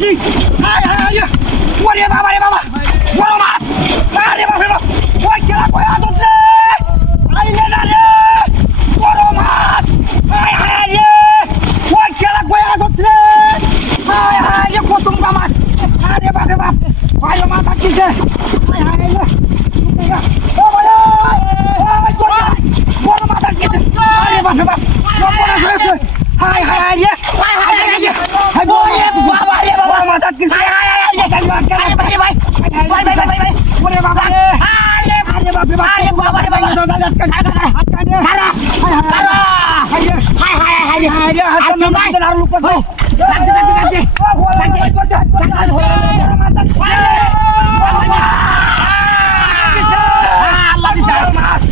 পাইছি ওরে বাবা রে বাবা বড় মাছ আরে বাবা রে বাবা ওই খেলা কই আদত রে আইলে না রে বড় মাছ আয় আয় রে ওই খেলা কই আদত রে আয় আয় রে কতুমকা মাছ আরে বাবা রে বাপ ভালো মাছ আটকিছে আয় আয় রে ও ভাই ওই বড় মাছ আটকিছে আরে বাবা রে বাপ বড় হয়েছে হাই হাই রে হাই হাই রে হাই ওরে বাবা রে বাবা মাথা কিস হাই হাই রে কাল মার কাল ভাই ভাই ভাই ভাই ভাই ভাই ওরে বাবা রে আরে আরে বাবা রে বাবা রে ভাই দাদা লটকা হাটকা রে হারা high high high high high রে হাত না মার আর লুক কর কাটে কাটে কাটে আল্লাহ দিছে মাছ